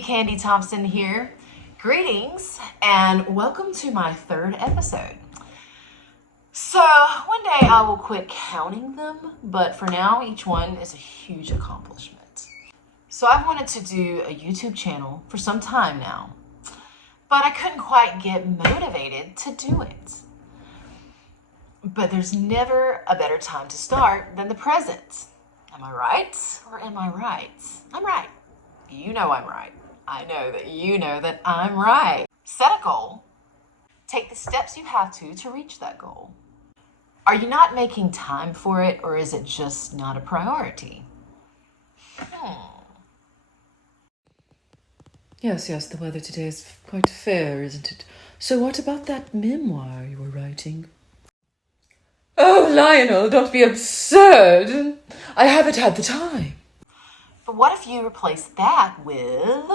Candy Thompson here. Greetings and welcome to my third episode. So one day I will quit counting them, but for now each one is a huge accomplishment. So I've wanted to do a YouTube channel for some time now, but I couldn't quite get motivated to do it. But there's never a better time to start than the present. Am I right or am I right? I'm right. You know I'm right. I know that you know that I'm right. Set a goal. Take the steps you have to reach that goal. Are you not making time for it, or is it just not a priority? Yes, the weather today is quite fair, isn't it? So what about that memoir you were writing? Oh, Lionel, don't be absurd. I haven't had the time. But what if you replace that with...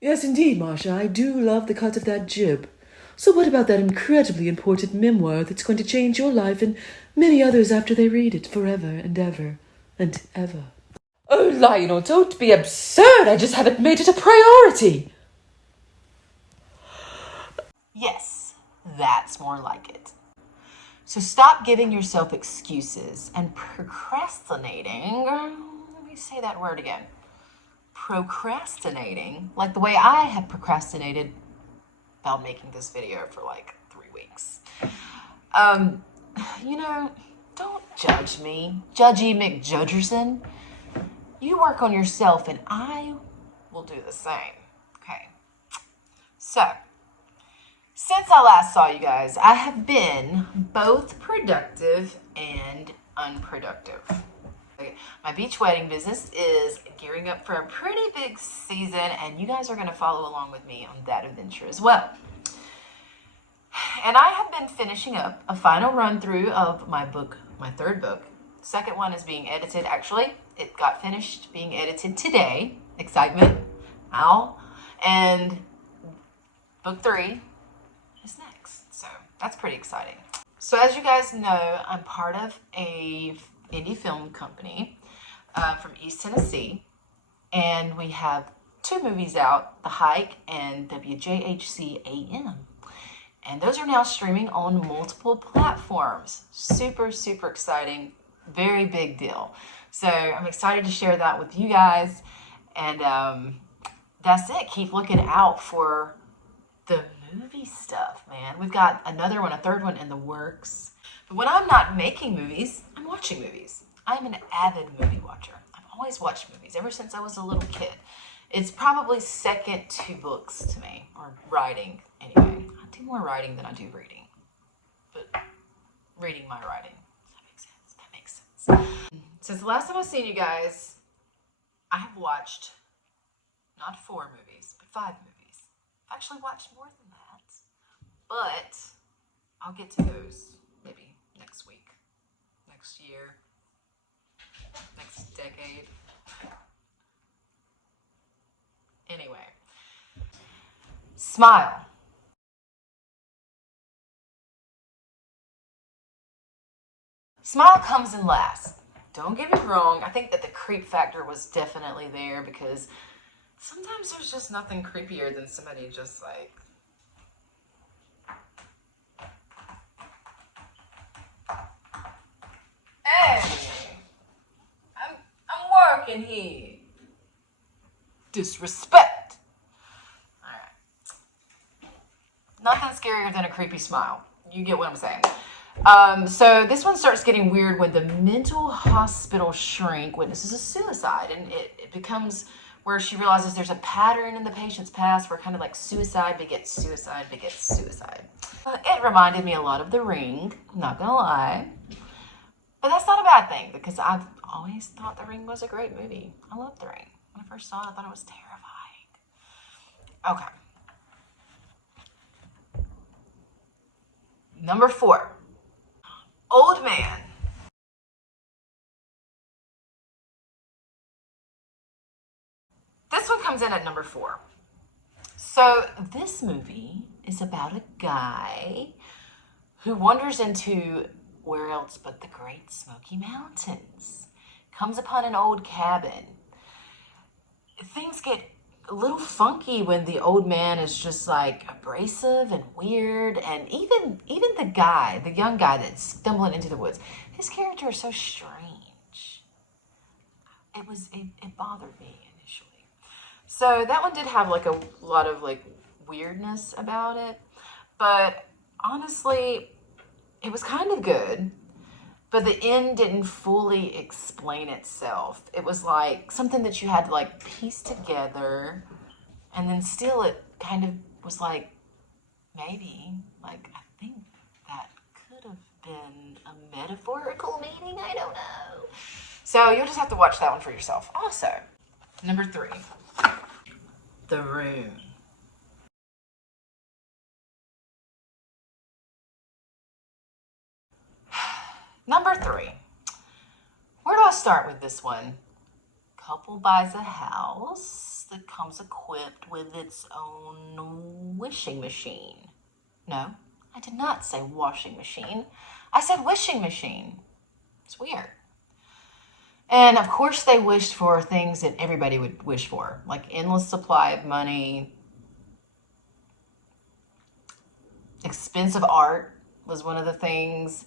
Yes, indeed, Marcia, I do love the cut of that jib. So what about that incredibly important memoir that's going to change your life and many others after they read it forever and ever and ever? Oh, Lionel, don't be absurd. I just haven't made it a priority. Yes, that's more like it. So stop giving yourself excuses and procrastinating. Let me say that word again. Procrastinating, like the way I have procrastinated about making this video for like 3 weeks. Don't judge me. Judgy McJudgerson. You work on yourself and I will do the same. Okay. So, since I last saw you guys, I have been both productive and unproductive. My beach wedding business is gearing up for a pretty big season, and you guys are going to follow along with me on that adventure as well. And I have been finishing up a final run through of my book, my third book. The second one is being edited. Actually, it got finished being edited today. Excitement. Ow. And book 3 is next. So that's pretty exciting. So as you guys know, I'm part of a indie film company from East Tennessee, and we have 2 movies out, The Hike and WJHC AM, and those are now streaming on multiple platforms. Super exciting, very big deal. So I'm excited to share that with you guys, and that's it. Keep looking out for the movie stuff, man. We've got another one, a third one in the works. But when I'm not making movies, I'm watching movies. I'm an avid movie watcher. I've always watched movies ever since I was a little kid. It's probably second to books to me, or writing anyway. I do more writing than I do reading. But reading my writing. Does that make sense? Since the last time I've seen you guys, I have watched not 4 movies, but 5 movies. I've actually watched more than that. But I'll get to those maybe next week, next year, next decade. Anyway, Smile. Smile comes in last. Don't get me wrong, I think that the creep factor was definitely there, because sometimes there's just nothing creepier than somebody just like... Hey, I'm working here. Disrespect. All right. Nothing scarier than a creepy smile. You get what I'm saying. So this one starts getting weird when the mental hospital shrink witnesses a suicide, and it becomes where she realizes there's a pattern in the patient's past where kind of like suicide begets suicide begets suicide. It reminded me a lot of The Ring, not gonna lie. But that's not a bad thing, because I've always thought The Ring was a great movie. I love The Ring. When I first saw it, I thought it was terrifying. Okay. Number 4. Old Man. This one comes in at number 4. So this movie is about a guy who wanders into where else but the Great Smoky Mountains. Comes upon an old cabin. Things get a little funky when the old man is just like abrasive and weird, and even the guy, the young guy that's stumbling into the woods, his character is so strange. It bothered me initially. So that one did have like a lot of like weirdness about it, but honestly, it was kind of good. But the end didn't fully explain itself. It was like something that you had to like piece together, and then still it kind of was like, maybe, like, I think that could have been a metaphorical meaning. I don't know. So you'll just have to watch that one for yourself. Also, number 3, The Room. Number 3. Where do I start with this one? Couple buys a house that comes equipped with its own wishing machine. No, I did not say washing machine. I said wishing machine. It's weird. And of course they wished for things that everybody would wish for, like endless supply of money. Expensive art was one of the things.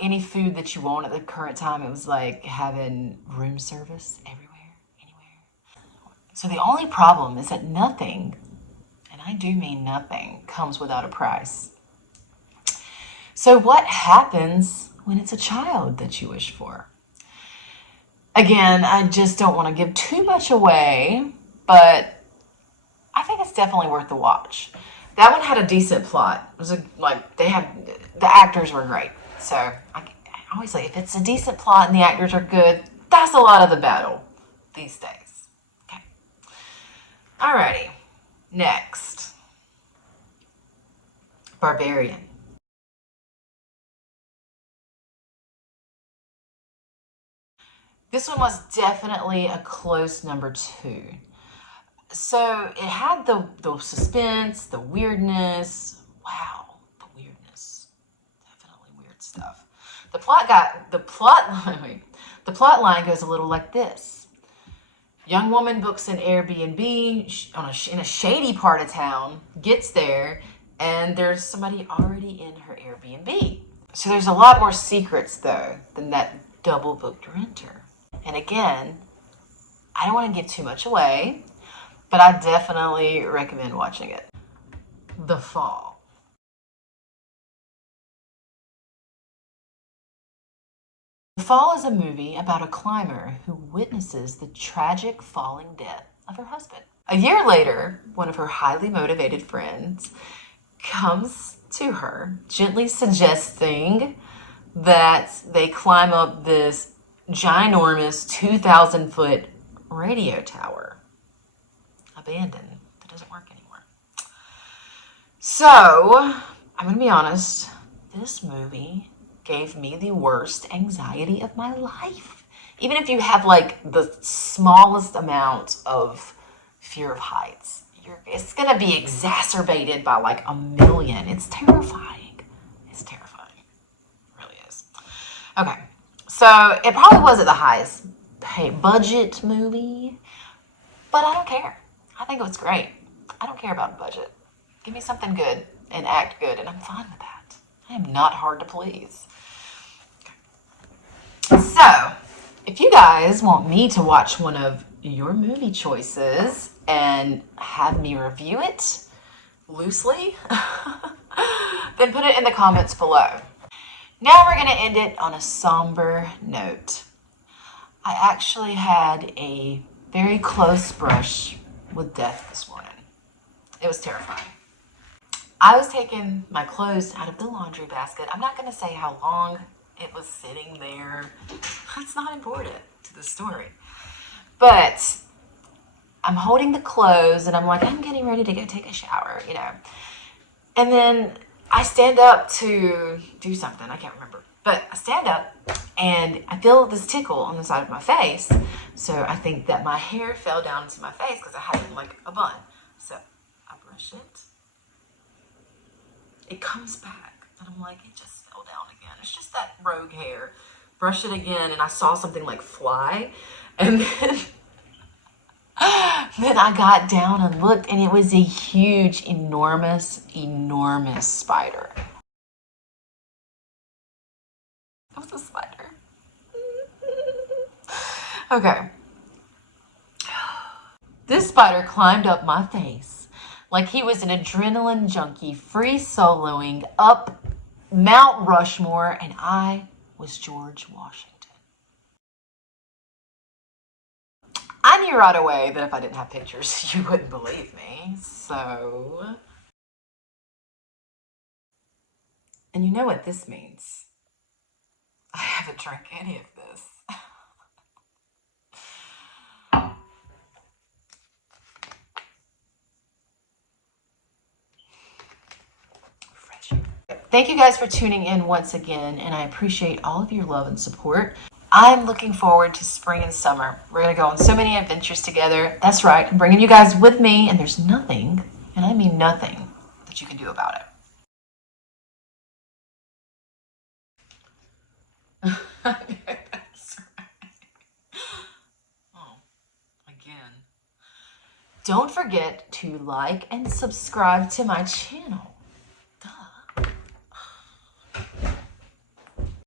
Any food that you want at the current time. It was like having room service everywhere, anywhere. So the only problem is that nothing, and I do mean nothing, comes without a price. So what happens when it's a child that you wish for? Again, I just don't want to give too much away, but I think it's definitely worth the watch. That one had a decent plot. It was the actors were great. So I always say, if it's a decent plot and the actors are good, that's a lot of the battle these days. Okay. Alrighty. Next. Barbarian. This one was definitely a close number 2. So it had the suspense, the weirdness. Wow, the weirdness. Definitely weird stuff. The plot line goes a little like this. Young woman books an Airbnb in a shady part of town, gets there, and there's somebody already in her Airbnb. So there's a lot more secrets, though, than that double booked renter. And again, I don't want to give too much away, but I definitely recommend watching it. The Fall. The Fall is a movie about a climber who witnesses the tragic falling death of her husband. A year later, one of her highly motivated friends comes to her, gently suggesting that they climb up this ginormous 2,000-foot radio tower. Abandoned. That doesn't work anymore. So, I'm going to be honest, this movie gave me the worst anxiety of my life. Even if you have like the smallest amount of fear of heights, it's going to be exacerbated by like 1,000,000. It's terrifying. It's terrifying. It really is. Okay. So it probably wasn't the highest budget movie, but I don't care. I think it was great. I don't care about budget. Give me something good and act good, and I'm fine with that. I am not hard to please. So, if you guys want me to watch one of your movie choices and have me review it loosely, then put it in the comments below. Now we're going to end it on a somber note. I actually had a very close brush with death this morning. It was terrifying. I was taking my clothes out of the laundry basket. I'm not going to say how long it was sitting there. It's not important to the story. But I'm holding the clothes and I'm like, I'm getting ready to go take a shower, you know. And then I stand up to do something. I can't remember. But I stand up and I feel this tickle on the side of my face. So I think that my hair fell down into my face because I had it like a bun. So I brush it. It comes back. And I'm like, it just fell down again. It's just that rogue hair. Brush it again and I saw something like fly. And then Then I got down and looked, and it was a huge, enormous, enormous spider. It was a spider. Okay. This spider climbed up my face like he was an adrenaline junkie, free soloing up Mount Rushmore, and I was George Washington. I knew right away that if I didn't have pictures, you wouldn't believe me. So, and you know what this means. I haven't drank any of this. Thank you guys for tuning in once again, and I appreciate all of your love and support. I'm looking forward to spring and summer. We're going to go on so many adventures together. That's right, I'm bringing you guys with me, and there's nothing, and I mean nothing, that you can do about it. That's right. Oh, again. Don't forget to like and subscribe to my channel.